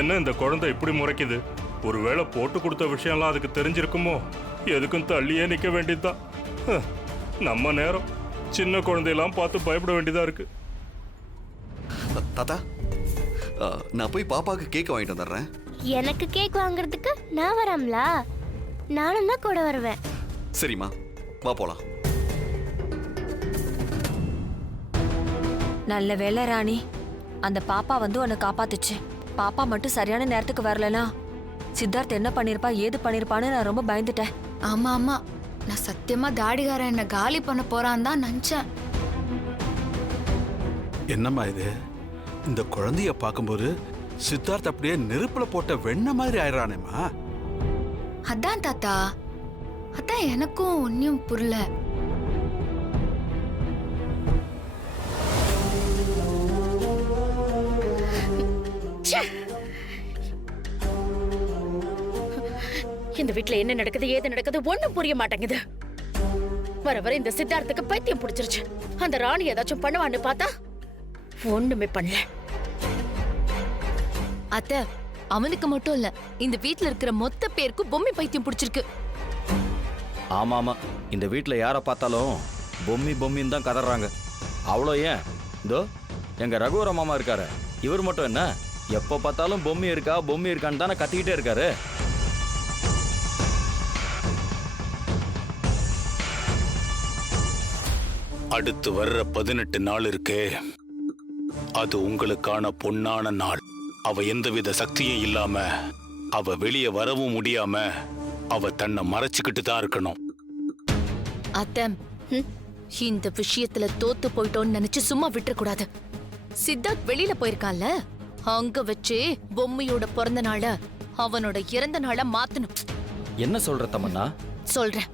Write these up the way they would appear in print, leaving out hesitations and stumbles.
என்ன இந்த குழந்தை இப்படி முறைக்குது? ஒருவேளை போட்டு கொடுத்த விஷயம்லாம் அதுக்கு தெரிஞ்சிருக்குமோ? எதுக்கும் தள்ளியே நிக்க வேண்டியதுதான். நம்ம நேரம் சின்ன குழந்தையெல்லாம் பார்த்து பயப்பட வேண்டியதா இருக்கு. தாத்தா, நான் போய் பாப்பாக்கு கேக் வாங்கிட்டு வந்துடுறேன். எனக்கு கேக் வாங்குறதுக்கு நான் வரம்லா? நானும் தான் கூட வருவேன். சரிம்மா, வா போலாம். நல்ல வேளை ராணி, அந்த பாப்பா வந்து உன்னை காப்பாத்துச்சு. பாப்பா மட்டும் சரியான நேரத்துக்கு வரலனா சித்தார்த் என்ன பண்ணிருப்பா ஏது பண்ணிருப்பான்னு நான் ரொம்ப பயந்துட்டேன். ஆமா ஆமா, நான் சத்தியமா தாடிகாரன் என்ன காலி பண்ண போறான்னு தான் நினைச்சேன். என்னம்மா இது? இந்த குழந்தைய பார்க்கும்போது சித்தார்த் அப்படியே நெருப்புல போட்ட வெண்ணெய் மாதிரி ஆயிரானேம்மா. அதான் தாத்தா, அதான் எனக்கும் ஒன்னும் புரியல. இந்த வீட்ல என்ன நடக்குது ஏது நடக்குது ஒண்ணும் புரிய மாட்டேங்குது. வர வர இந்த சித்தார்த்துக்கு பைத்தியம் பிடிச்சிருச்சு. அந்த ராணி ஏதாச்சும் பண்ணுவான்னு பார்த்தா ஒண்ணுமே பண்ணல. அத்தை, அவனுக்கு மட்டும் இல்ல, இந்த வீட்ல இருக்கிற மொத்த பேருக்கு பொம்மை பைத்தியம் பிடிச்சிருக்கு. ஆமா ஆமா, இந்த வீட்ல யாரை பார்த்தாலும் பொம்மின்னு தான் கதறாங்க. அவ்வளோ ஏன், இதோ எங்க ரகுவர மாமா இருக்காரு, இவர் மட்டும் என்ன எப்ப பார்த்தாலும் பொம்மி இருக்கான்னு தானே கத்திக்கிட்டே இருக்காரு. அடுத்து வர்ற 18 நாள் இருக்கே, அது உங்களுக்கான பொன்னான நாள். அவ எந்தவித சக்தியும் இல்லாம, அவ வெளியே வரவும் முடியாம, அவ தன்னை மறைச்சுக்கிட்டு தான் இருக்கணும். அத்தை, இந்த விஷயத்துல தோத்து போயிட்டோன்னு நினைச்சு சும்மா விட்டுறக்கூடாது. சித்தார்த் வெளியில போயிருக்கான்ல, அங்க வச்சு பொம்மையோட பிறந்த நாள அவனோட இறந்த நாள மாத்தணும். என்ன சொல்ற தமன்னா? சொல்றேன்.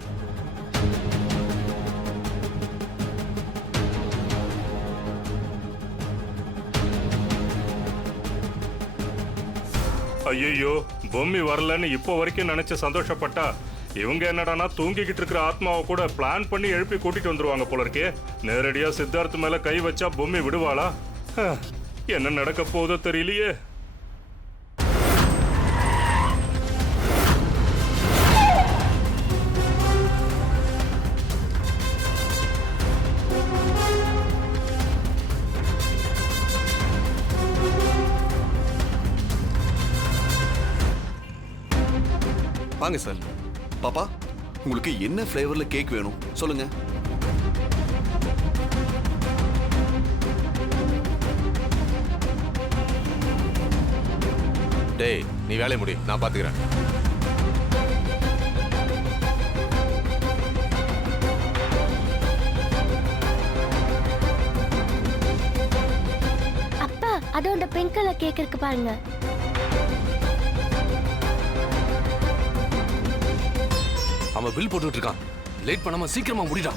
ஐயோ, பொம்மி வரலன்னு இப்போ வரைக்கும் நினைச்சு சந்தோஷப்பட்டா இவங்க என்னடானா தூங்கிக்கிட்டு இருக்கிற ஆத்மாவை கூட பிளான் பண்ணி எழுப்பி கூட்டிட்டு வந்துருவாங்க போல இருக்கே. நேரடியா சித்தார்த் மேல கை வச்சா பொம்மி விடுவாளா? என்ன நடக்க போதோ தெரியலையே. வாங்க சார். பாப்பா, உங்களுக்கு என்ன ஃப்ளேவர்ல கேக் வேணும் சொல்லுங்க. டேய், நீ வேலையை முடி, நான் பாத்துக்கிறேன். அப்பா, அதோட பிங்க் கலர் கேக் இருக்கு பாருங்க. அவன் பில் போட்டுட்டு இருக்கான். லேட் பண்ணாம சீக்கிரமா முடிடா.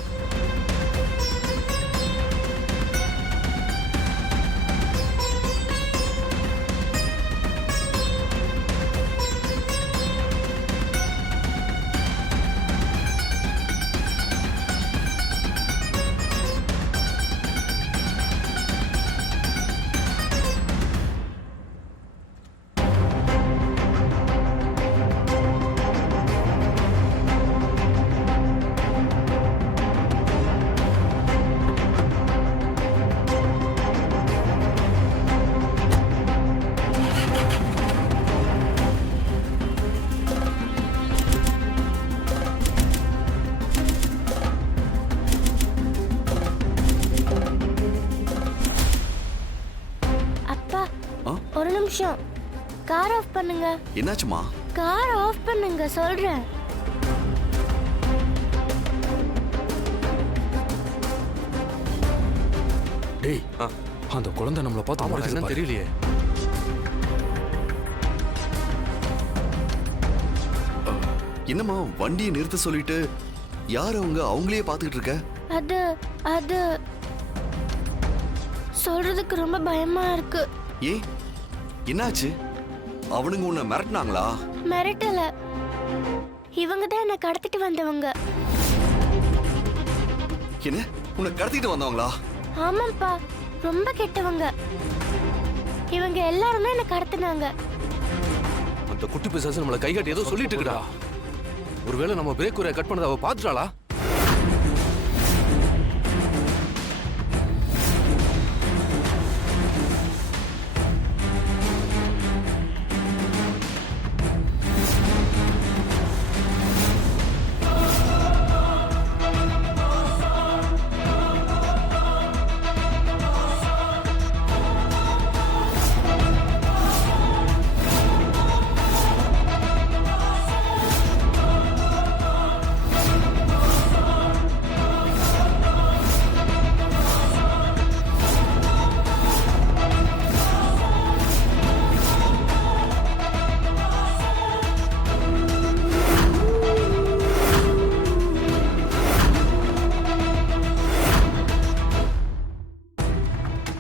ஒரு நிமிஷம், கார் ஆஃப் பண்ணுங்க. என்னாச்சுமா? கார் ஆஃப் பண்ணுங்க சொல்றேன். டேய், அந்த குழந்தை நம்மள பார்த்து என்ன தெரியலையே. என்னம்மா வண்டியை நிறுத்த சொல்லிட்டு யார் அவங்களே பார்த்துக்கிட்டு இருக்க? அது அது சொல்றதுக்கு ரொம்ப பயமா இருக்கு. ஏ, என்னாச்சு? அவனுங்க உன்னை மிரட்டினாங்களா? மிரட்டல, இவங்க தான் என்ன கடத்திட்டு வந்தவங்க. என்ன, உன்னை கடத்திட்டு வந்தவங்களா? ஆமாப்பா, ரொம்ப கெட்டவங்க. இவங்க எல்லாரும் தான் என்ன கடத்தினாங்க. இந்த குட்டி பிசாசு நம்மள கைகாட்டி ஏதோ சொல்லிட்டு இருக்குடா. ஒருவேளை நம்ம பிரேக் ஒரே கட் பண்ணதை அவ பாத்துட்டாளா?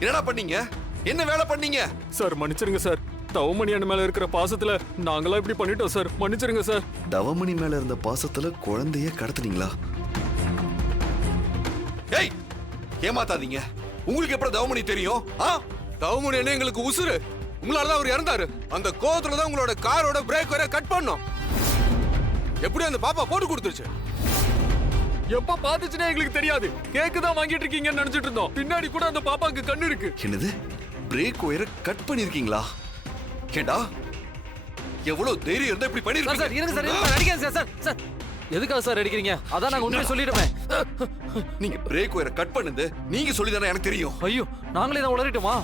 என்னடா பண்ணீங்க? என்ன வேலை பண்ணீங்க? சார் மன்னிச்சிருங்க சார். தவமணி அண்ணன் மேல இருக்கிற பாசத்துல நாங்களா இப்படி பண்ணிட்டோம் சார். மன்னிச்சிருங்க சார். தவமணி மேல இருந்த பாசத்துல குழந்தைய கடத்துனீங்களா? ஏய், ஏமாத்தாதீங்க. உங்களுக்கு எப்படி தவமணி தெரியும்? தவமணி என்ன எங்களுக்கு உசுரு. உங்களாலதான் அவர் இறந்தாரு. அந்த கோவத்துல தான் உங்களோட காரோட பிரேக் வரை கட் பண்ணோம். எப்படி அந்த பாப்பா போட்டு கொடுத்துருச்சு? எப்ப பாத்துச்சுனே எங்களுக்கு தெரியாது. கேக்கு தான் வாங்கிட்டு இருக்கீங்கன்னு நினைச்சிட்டு இருந்தோம். பின்னாடி கூட அந்த பாப்பாக்கு கண்ணு இருக்கு. என்னது? பிரேக் ஒயரை கட் பண்ணிருக்கீங்களா? கேடா, எவ்வளவு தைரியம் இருந்தா இப்படி பண்ணிருக்கீங்க? சார் இருங்க சார், அடிக்காதீங்க சார். சார் எதுக்காக சார் அடிக்கிறீங்க? அதான் நாங்க உண்மையை சொல்லிடுமே. நீங்க பிரேக் ஒயரை கட் பண்ணுது நீங்க சொல்லிதானே எனக்கு தெரியும். ஐயோ, நாங்களே தான் உளறிட்டோமா?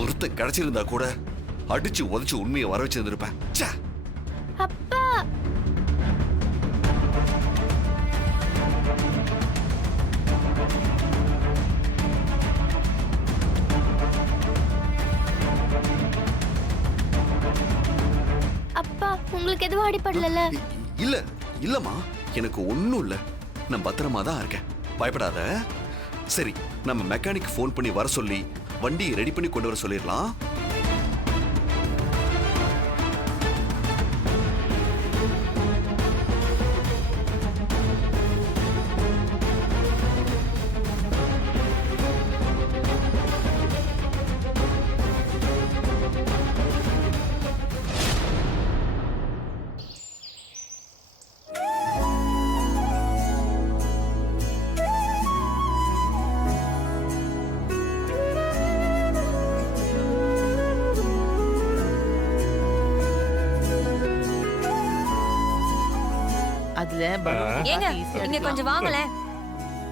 ஒருத்தன் கிடைச்சிருந்தா கூட அடிச்சு உதச்சு உண்மையை வர வச்சிருந்திருப்பேன். அப்பா, அப்பா உங்களுக்கு எதுவும் அடிபடல? இல்ல இல்லம்மா, எனக்கு ஒண்ணும் இல்ல. நான் பத்திரமா தான் இருக்கேன். பயப்படாத. சரி, நம்ம மெக்கானிக் ஃபோன் பண்ணி வர சொல்லி வண்டியை ரெடி பண்ணி கொண்டு வர சொல்லிடலாம். ஏங்க இங்க கொஞ்சம் வாங்கல.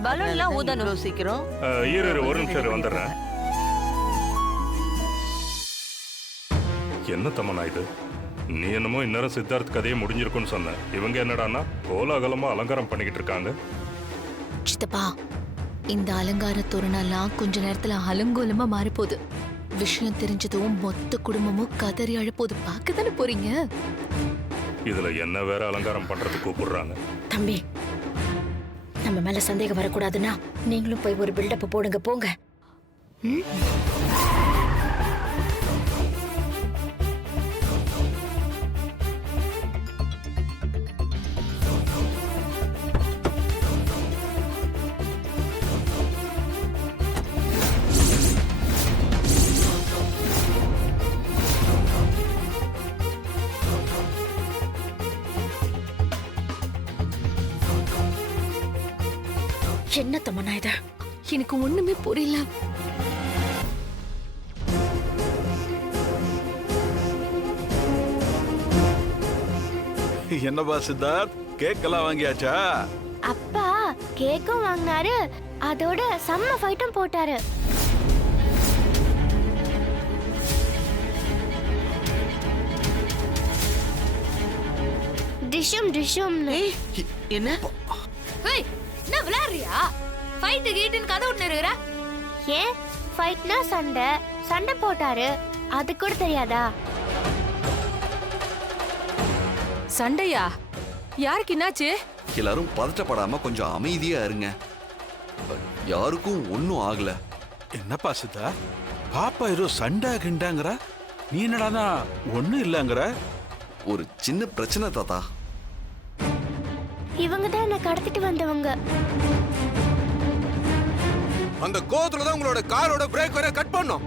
பலூன்லாம் ஊதணும் சீக்கிரம். இரு ஒரு நிமிஷம் வந்துடுறேன். என்ன தமனா இது? நீ என்னமோ இந்நேரம் சித்தார்த் கதையை முடிஞ்சிருக்குன்னு சொன்ன. இவங்க என்னடான்னா கோலாகலமா அலங்காரம் பண்ணிக்கிட்டு இருக்காங்க. சித்தப்பா, இந்த அலங்கார தோரணெல்லாம் கொஞ்ச நேரத்துல அலங்கோலமா மாறிப்போகுது. விஷயம் தெரிஞ்சதும் மொத்த குடும்பமும் கதறி அழப்போது. பார்க்க தானே போறீங்க? இதுல என்ன வேற அலங்காரம் பண்றதுக்கு கூப்பிடுறாங்க. தம்பி, நம்ம மேல சந்தேகம் வரக்கூடாதுன்னா நீங்களும் போய் ஒரு பில்டப் போடுங்க போங்க. என்ன தமன்னா இது? எனக்கு ஒண்ணுமே புரியல. என்னப்பா சித்தார்த், கேக்கெல்லாம் வாங்கியாச்சா? அப்பா கேக்கும் வாங்கினாரு, அதோட செம்ம ஃபைட்டும் போட்டாரு. டிஷும் டிஷும்னு. என்ன ஏய், என்ன விளையாடுறியா? ஃபைட் கீட்னு கதை விட்டு இருக்கிற? ஏன் ஃபைட்னா சண்டை, சண்டை போட்டாரு, அது கூட தெரியாதா? சண்டையா? யாருக்கு என்னாச்சு? எல்லாரும் பதட்டப்படாம கொஞ்சம் அமைதியா இருங்க. யாருக்கும் ஒன்னும் ஆகல. என்னப்பா சித்தார்த், பாப்பா ஏதோ சண்டை கிண்டாங்கிற, நீ என்னடானா ஒண்ணும் இல்லங்கிற? ஒரு சின்ன பிரச்சனை தாத்தா. இவங்க தான் என்ன கடத்திட்டு வந்தவங்க. அந்த கோவத்துல தான் உங்களோட காரோட பிரேக் வர கட் பண்ணோம்.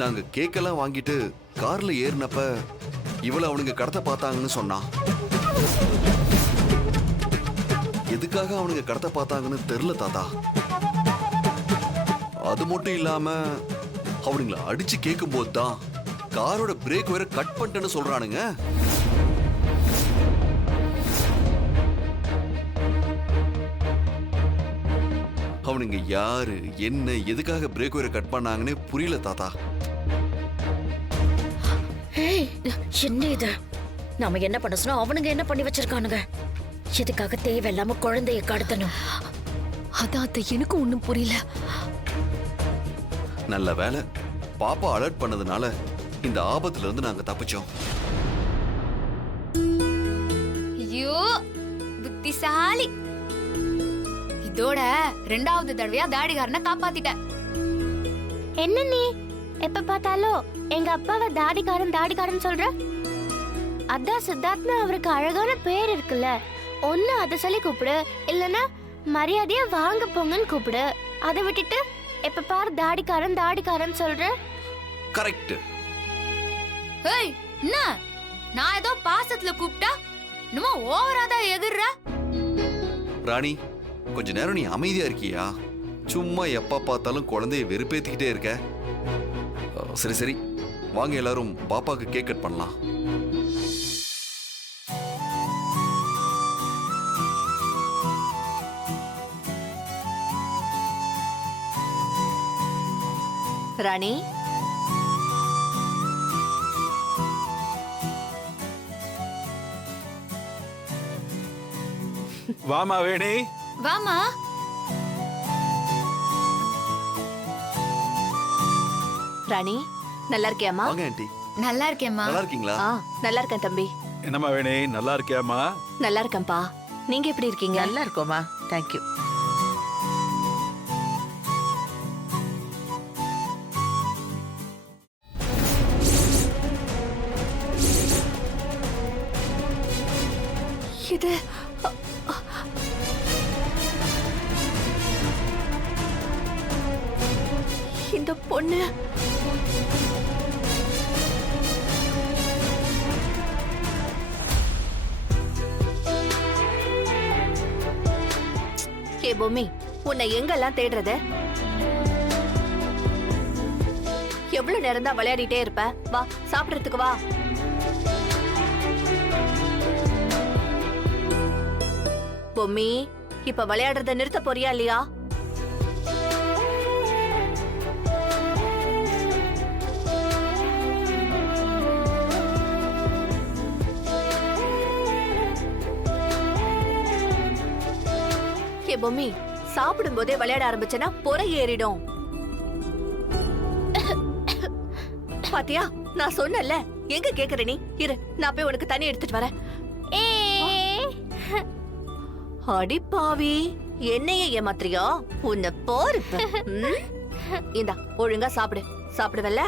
நாங்க கேக்கெல்லாம் வாங்கிட்டு கார்ல ஏறினப்ப இவளை அவனுங்க கடத்த பார்த்தாங்கன்னு சொன்னான். எதுக்காக அவனுங்க கடத்த பார்த்தாங்கன்னு தெரியல தாத்தா. அது மட்டும் இல்லாம அவனுங்களை அடிச்சு கேட்கும் போது தான் காரோட பிரேக் வேற கட் பண்ணிட்டேன்னு சொல்றானுங்க. அவனுங்க யாரு, என்ன, எதுக்காக பிரேக் வேற கட் பண்ணாங்கன்னு புரியல தாத்தா. ஏய், என்ன இது? நாம என்ன பண்ண சொன்னா அவனுங்க என்ன பண்ணி வச்சிருக்கானுங்க? எதுக்காக தேவையில்லாம குழந்தைய கடத்தணும்? அதான் அத்தை, எனக்கு ஒண்ணும் புரியல. நல்ல வேலை பாப்பா அலர்ட் பண்ணதுனால இந்த ஆபத்துல இருந்து நாங்க தப்பிச்சோம். ஐயோ, புத்திசாலி. இதோட 2வது தடவையா தாடிகாரனை காப்பாத்திட்ட. என்ன நீ எப்ப பார்த்தாலும் எங்க அப்பாவை தாடிக்காரன் தாடிக்காரன் சொல்ற? அதான் சித்தார்த்னு அவருக்கு அழகான பேர் இருக்குல்ல, ஒன்னு அதை சொல்லி கூப்பிடு, இல்லனா மரியாதையா வாங்க போங்கன்னு கூப்பிடு. அதை விட்டுட்டு எப்ப பாரு தாடிக்காரன் தாடிக்காரன் சொல்ற. கரெக்ட். ஏய், என்ன நான் ஏதோ பாசத்துல கூப்பிட்டா என்னமோ ஓவரா தான் எகுறா? ராணி, கொஞ்ச நேரம் நீ அமைதியா இருக்கியா? சும்மா எப்ப பார்த்தாலும் குழந்தைய வெறுப்பேத்திக்கிட்டே இருக்க. சரி சரி, வாங்க எல்லாரும் பாப்பாக்கு கேக் கட் பண்ணலாம். ராணி, வாமா வேணி. வாமா. ராணி நல்லா இருக்கியாமா? வாங்க ஆண்டி. நல்லா இருக்கேம்மா. நல்லா இருக்கீங்களா? நல்லா இருக்கேன் தம்பி. என்னம்மா வேணி, நல்லா இருக்கியாமா? நல்லா இருக்கேன்ப்பா. நீங்க எப்படி இருக்கீங்க? நல்லா இருக்கோமா, தேங்க்யூ. இது இந்த பொண்ணு ஏ பொம்மி, உன்னை எங்கெல்லாம் தேடுறது? எவ்வளவு நேரம் தான் விளையாடிட்டே இருப்ப? வா சாப்பிடறதுக்கு வா. பொம்மி, இப்ப விளையாடுறத நிறுத்த போறியா இல்லையா? ஏ பொம்மி, சாப்பிடும் போதே விளையாட ஆரம்பிச்சனா பொறை ஏறிடும். பாத்தியா, நான் சொன்னல, எங்க கேக்குற நீ? இரு, நான் போய் உனக்கு தண்ணி எடுத்துட்டு வரேன். அடி பாவி, என்னைய ஏமாத்திரியா? உன்னை பாரு. இந்தா, ஒழுங்கா சாப்பிடு. சாப்பிடுவல்ல?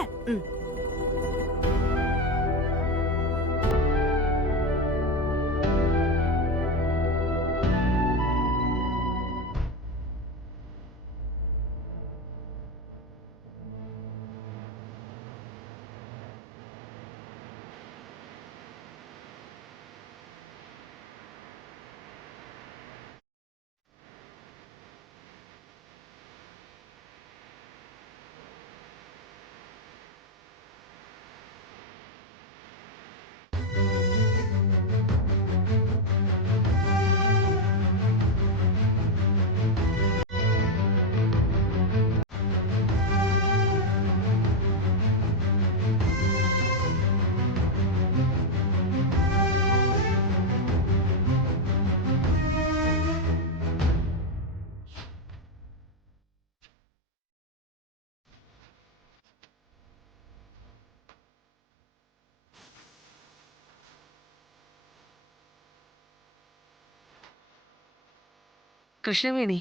கிருஷ்ணவேணி,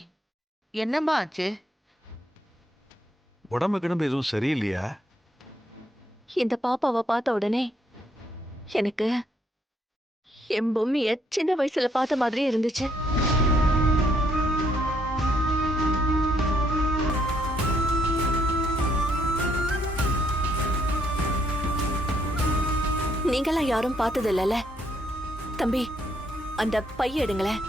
என்னம்மா ஆச்சு? உடம்பு கிடம்பு எதுவும் சரியில்லையா? இந்த பாப்பாவை பார்த்த உடனே எனக்கு என் பொம்மிய சின்ன வயசுல பார்த்த மாதிரியே இருந்துச்சு. நீங்களாம் யாரும் பார்த்தது இல்லைல்ல? தம்பி, அந்த பைய எடுங்களேன்.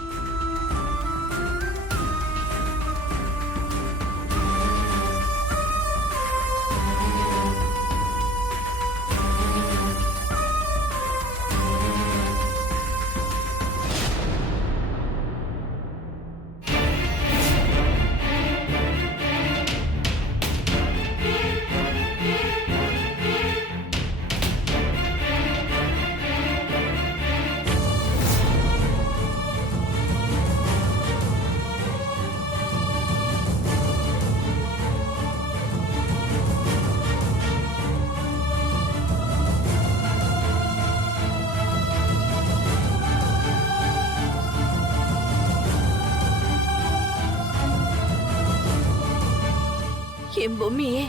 என் பொம்மியே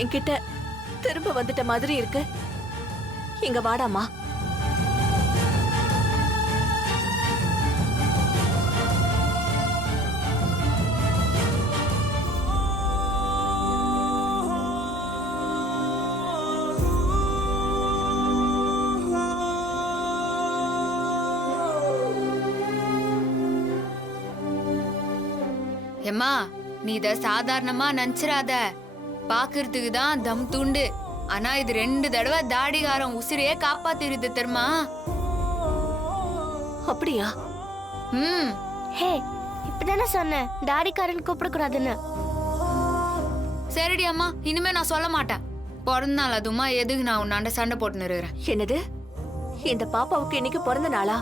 என்கிட்ட திரும்ப வந்துட்ட மாதிரி இருக்கு. இங்க வாடாமா. எம்மா, நீ இத சாதாரணமா நினைச்சிராத. பாக்குறதுக்கு தான் தம் துண்டு, ஆனா இது 2 தடவை தாடிகாரம் உசிரையே காப்பாத்திருது தெரியுமா? அப்படியா? ஹே, இப்பதானே சொன்னேன் தாடிக்காரன் கூப்பிடக்கூடாதுன்னு. சரிடி அம்மா, இனிமே நான் சொல்ல மாட்டேன். பிறந்த நாள் அதுமா எதுக்கு நான் உன்னாண்ட சண்டை போட்டு நிறுகிறேன்? என்னது? இந்த பாப்பாவுக்கு இன்னைக்கு பிறந்த நாளா?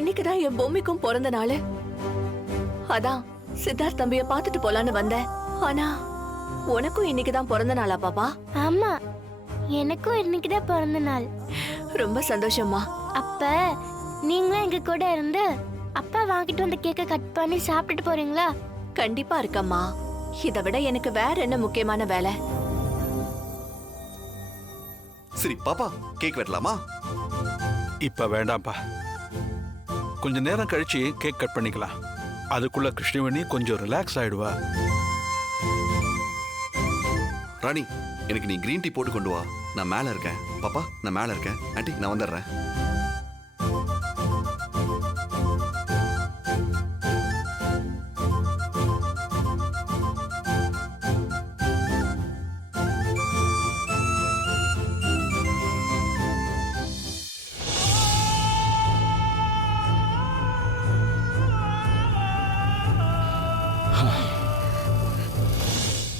இன்னைக்குதான் என் பொம்மிக்கும் பிறந்த நாள். அதான் சித்தார்த் தம்பிய பாத்துட்டு போலான்னு வந்தேன். ஆனா உனக்கும் இன்னைக்குதான் பிறந்த நாளா பாப்பா? ஆமா, எனக்கும் இன்னைக்குதான் பிறந்த நாள். ரொம்ப சந்தோஷமா. அப்ப நீங்களும் எங்க கூட இருந்து அப்பா வாங்கிட்டு வந்த கேக்க கட் பண்ணி சாப்பிட்டுட்டு போறீங்களா? கண்டிப்பா இருக்கம்மா. இதை விட எனக்கு வேற என்ன முக்கியமான வேலை? சரி பாப்பா, கேக் வெட்டலாமா? இப்ப வேண்டாம்ப்பா, கொஞ்ச நேரம் கழிச்சு கேக் கட் பண்ணிக்கலாம். அதுக்குள்ள கிருஷ்ணவேணி கொஞ்சம் ரிலாக்ஸ் ஆயிடுவா. ராணி, எனக்கு நீ கிரீன் டீ போட்டு கொண்டு வா. நான் மேல இருக்கேன். பாப்பா, நான் மேல இருக்கேன். ஆண்டி, நான் வந்துடுறேன்.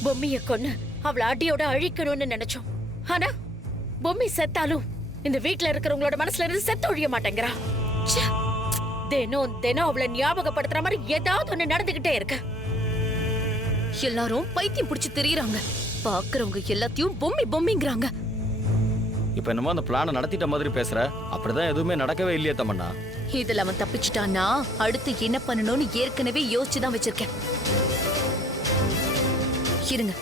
பொம்மிய கொன்னு அவளை அடியோட அழிக்கணும்னு நினைச்சோம். ஆனா பொம்மி செத்தாலும் இந்த வீட்ல இருக்கிறவங்களோட மனசுல இருந்து செத்து ஒழிய மாட்டேங்கிறா. தினம் தினம் அவளை ஞாபகப்படுத்துற மாதிரி ஏதாவது ஒண்ணு நடந்துகிட்டே இருக்கு. எல்லாரும் பைத்தியம் பிடிச்சு தெரியறாங்க. பாக்குறவங்க எல்லாத்தையும் பொம்மி பொம்மிங்கறாங்க. இப்ப என்னமோ அந்த பிளானை நடத்திட்ட மாதிரி பேசுற. அப்படிதான் எதுவுமே நடக்கவே இல்லையே தமன்னா. இதுல அவன் தப்பிச்சிட்டான்னா அடுத்து என்ன பண்ணணும்னு ஏற்கனவே யோசிச்சுதான் வச்சிருக்கேன். இருங்க.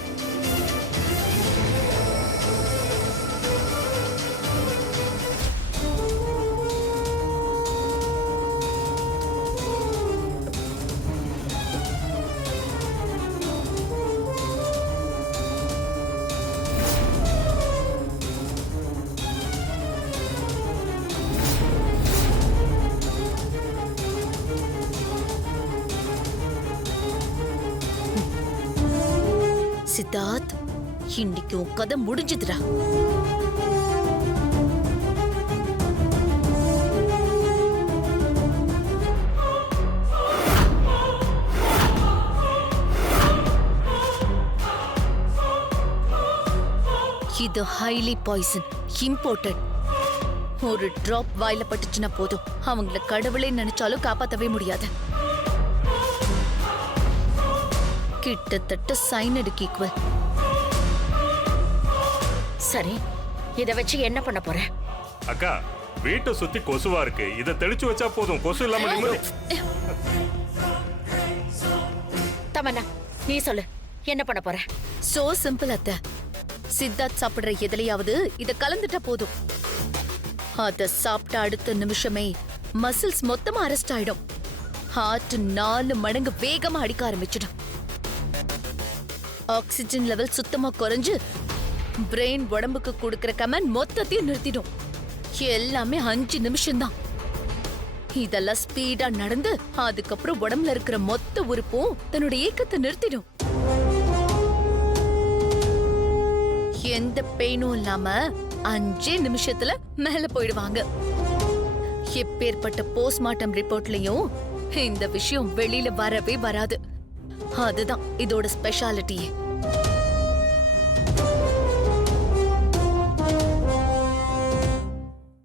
சித்தார்த், இன்னைக்கு உன் கதை முடிஞ்சதுடா. இது ஹைலி பாய்சன், இம்போர்ட்டட். ஒரு டிராப் வாயில பட்டுச்சுன்னா போதும், அவங்கள கடவுளே நினைச்சாலும் காப்பாத்தவே முடியாது. கிட்டத்தட்ட சைனடுக்கு ஈக்குவல். சரி, இத வச்சு என்ன பண்ண போற? அக்கா, வீட்டை சுத்தி கொசுவா இருக்கு. இதை தெளிச்சு வச்சா போதும், கொசு இல்லாம நிம்மதி. தமன்னா நீ சொல்லு, என்ன பண்ண போற? சோ சிம்பிள் அத்தை. சித்தார்த் சாப்பிடுற எதுலயாவது இத கலந்துட்டா போதும். அத சாப்பிட்ட அடுத்த நிமிஷமே மசில்ஸ் மொத்தமா அரெஸ்ட் ஆயிடும். ஹார்ட் 4 மடங்கு வேகமா அடிக்க ஆரம்பிச்சிடும். ஆக்சிஜன் லெவல் சுத்தமா குறைஞ்சு பிரெயின் உடம்புக்கு கொடுக்கிற கமாண்ட் மொத்தத்தையும் நிறுத்திடும். எல்லாமே 5 நிமிஷம்தான். இதெல்லாம் ஸ்பீடா நடந்து அதுக்கப்புறம் உடம்புல இருக்கிற மொத்த உறுப்பும் தன்னோட ஏக்கத்தை நிறுத்திடும். எந்த பெயினும் இல்லாம 5 நிமிஷத்துல மேல போயிடுவாங்க. எப்பேற்பட்ட போஸ்ட்மார்ட்டம் ரிப்போர்ட்லயும் இந்த விஷயம் வெளியில வரவே வராது. அதுதான் இதோட ஸ்பெஷாலிட்டியே.